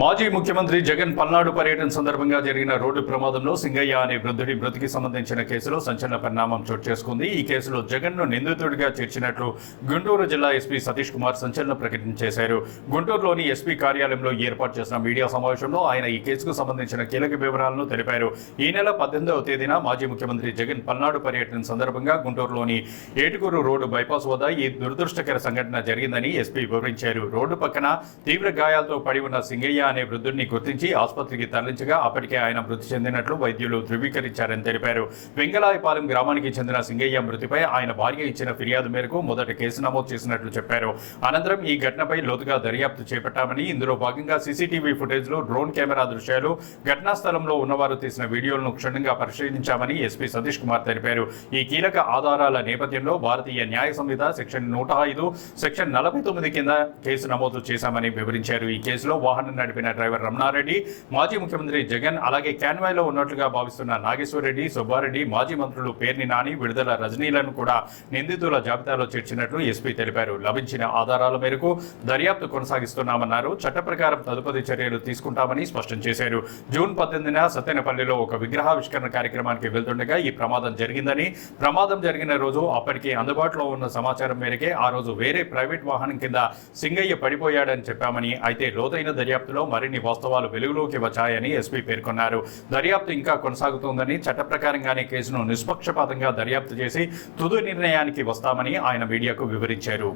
మాజీ ముఖ్యమంత్రి జగన్ పల్నాడు పర్యటన సందర్భంగా జరిగిన రోడ్డు ప్రమాదంలో సింగయ్య అనే వృద్ధుడి మృతికి సంబంధించిన కేసులో సంచలన పరిణామం చోటు చేసుకుంది. ఈ కేసులో జగన్ ను నిందితుడిగా చేర్చినట్లు గుంటూరు జిల్లా ఎస్పీ సతీష్ కుమార్ సంచలన ప్రకటన చేశారు. గుంటూరులోని ఎస్పీ కార్యాలయంలో ఏర్పాటు చేసిన మీడియా సమావేశంలో ఆయన ఈ కేసుకు సంబంధించిన కీలక వివరాలను తెలిపారు. ఈ నెల 18వ తేదీన మాజీ ముఖ్యమంత్రి జగన్ పల్నాడు పర్యటన సందర్భంగా గుంటూరులోని ఏటుకూరు రోడ్డు బైపాస్ వద్ద ఈ దురదృష్టకర సంఘటన జరిగిందని ఎస్పీ వివరించారు. రోడ్డు పక్కన తీవ్ర గాయాలతో పడి ఉన్న సింగయ్య అనే వృద్ధుడిని గుర్తించి ఆసుపత్రికి తరలించగా అప్పటికే ఆయన మృతి చెందినట్లు వైద్యులు ధృవీకరించారని తెలిపారు. వెంగళాయపాలెం గ్రామానికి చెందిన సింగయ్య మృతిపై ఆయన భార్య ఇచ్చిన ఫిర్యాదు మేరకు మొదట కేసు నమోదు చేసినట్లు చెప్పారు. అనంతరం ఈ ఘటనపై లోతుగా దర్యాప్తు చేపట్టామని, ఇందులో భాగంగా సీసీటీవీ ఫుటేజ్లు, డ్రోన్ కెమెరా దృశ్యాలు, ఘటనా స్థలంలో ఉన్నవారు తీసిన వీడియోలను క్షుణ్ణంగా పరిశీలించామని ఎస్పీ సతీష్ కుమార్ తెలిపారు. ఈ కీలక ఆధారాల నేపథ్యంలో భారతీయ న్యాయ సంహిత సెక్షన్ 105, సెక్షన్ 49 కింద కేసు నమోదు చేశామని వివరించారు. ఈ కేసులో వాహనం నడిపిన డ్రైవర్ రమణారెడ్డి, మాజీ ముఖ్యమంత్రి జగన్, అలాగే క్యాన్వాయ్లో ఉన్నట్లుగా భావిస్తున్న నాగేశ్వరరెడ్డి, సుబ్బారెడ్డి, మాజీ మంత్రులు పేర్ని నాని, విడుదల రజనీలను కూడా నిందితుల జాబితాలో చేర్చినట్లు ఎస్పీ తెలిపారు. లభించిన ఆధారాల మేరకు దర్యాప్తు కొనసాగిస్తున్నామన్నారు. చట్ట ప్రకారం తదుపరి చర్యలు తీసుకుంటామని స్పష్టం చేశారు. జూన్ 18న సత్తెనపల్లిలో ఒక విగ్రహావిష్కరణ కార్యక్రమానికి వెళ్తుండగా ఈ ప్రమాదం జరిగిందని, ప్రమాదం జరిగిన రోజు అప్పటికే అందుబాటులో ఉన్న సమాచారం మేరకే ఆ రోజు వేరే ప్రైవేట్ వాహనం కింద సింగయ్య పడిపోయాడని చెప్పామని, అయితే లోతైన దర్యాప్తులో మరిన్ని వాస్తవాలు వెలుగులోకి వచ్చాయని ఎస్పీ పేర్కొన్నారు. దర్యాప్తు ఇంకా కొనసాగుతోందని, చట్ట ప్రకారంగానే కేసును నిష్పక్షపాతంగా దర్యాప్తు చేసి తుది నిర్ణయానికి వస్తామని ఆయన మీడియాకు వివరించారు.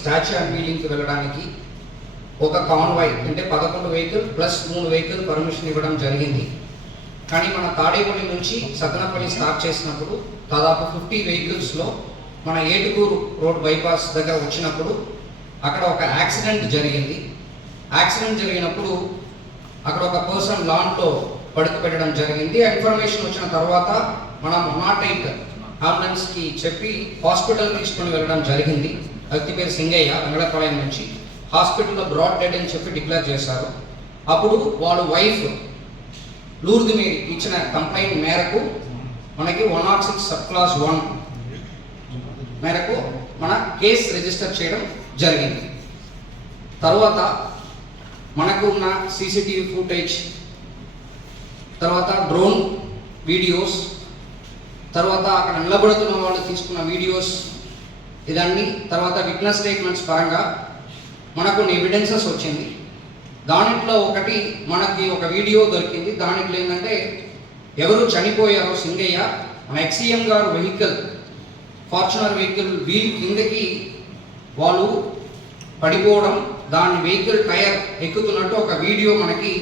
స్టాచ్యూ అన్వీలింగ్కి వెళ్ళడానికి ఒక కాన్వాయ్ అంటే 11 వెహికల్ ప్లస్ 3 వెహికల్ పర్మిషన్ ఇవ్వడం జరిగింది. కానీ మన తాడేపల్లి నుంచి సత్తెనపల్లి స్టార్ట్ చేసినప్పుడు దాదాపు 50 వెహికల్స్లో మన ఏటుకూరు రోడ్ బైపాస్ దగ్గర వచ్చినప్పుడు అక్కడ ఒక యాక్సిడెంట్ జరిగింది. యాక్సిడెంట్ జరిగినప్పుడు అక్కడ ఒక పర్సన్ లాన్లో పడుకు పెట్టడం జరిగింది. ఆ ఇన్ఫర్మేషన్ వచ్చిన తర్వాత మనం 108 అంబులెన్స్కి చెప్పి హాస్పిటల్ తీసుకొని వెళ్ళడం జరిగింది. వ్యక్తి పేరు సింగయ్య, వెంగళపాలెం నుంచి. హాస్పిటల్లో బ్రాడ్ డెడ్ అని చెప్పి డిక్లేర్ చేశారు. అప్పుడు వాళ్ళ వైఫ్ లూర్ది మీరు ఇచ్చిన కంప్లైంట్ మేరకు మనకి 106 సబ్ క్లాస్ 1 మేరకు మన కేసు రిజిస్టర్ చేయడం జరిగింది. తర్వాత మనకు ఉన్న సీసీటీవీ ఫుటేజ్, తర్వాత డ్రోన్ వీడియోస్, తర్వాత అక్కడ నిలబడుతున్న వాళ్ళు తీసుకున్న వీడియోస్, ఇదన్నీ తర్వాత విట్నెస్ స్టేట్మెంట్స్ పరంగా మనకు కొన్ని ఎవిడెన్సెస్ వచ్చింది. దాంట్లో ఒకటి మనకి ఒక వీడియో దొరికింది. దాంట్లో ఏంటంటే ఎవరు చనిపోయారో సింగయ్య, మన ఎక్సీఎం గారు వెహికల్ ఫార్చునర్ వెహికల్ వీల్ కిందకి వాళ్ళు పడిపోవడం, దాని వెహికల్ టైర్ ఎక్కుతున్నట్టు ఒక వీడియో మనకి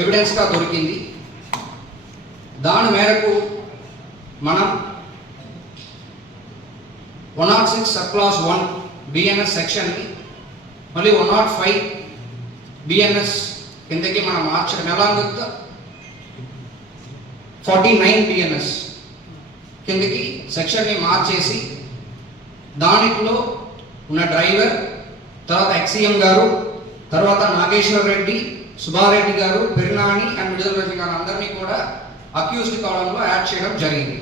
ఎవిడెన్స్గా దొరికింది. దాని మేరకు మనం 106 సబ్ క్లాస్ 1 బిఎన్ఎస్ సెక్షన్ని మళ్ళీ 105 బిఎన్ఎస్ కిందకి మనం మార్చడం, ఎలాగొద్ద 49 బిఎన్ఎస్ కిందకి సెక్షన్ని మార్చేసి దానిలో ఉన్న డ్రైవర్, తర్వాత ఎక్సీఎం గారు, తర్వాత నాగేశ్వర్ రెడ్డి, సుబ్బారెడ్డి గారు, పెర్నాని అండ్ విడుదల రజనీ గారు అందరినీ కూడా అక్యూజ్డ్ కాలంలో యాడ్ చేయడం జరిగింది.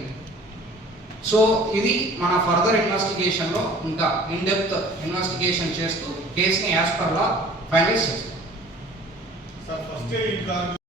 సో ఇది మన ఫర్దర్ ఇన్వెస్టిగేషన్లో ఇంకా ఇన్ డెప్త్ ఇన్వెస్టిగేషన్ చేస్తూ కేసుని యాజ్ పర్ లా ఫైనలైజ్ చేస్తాం.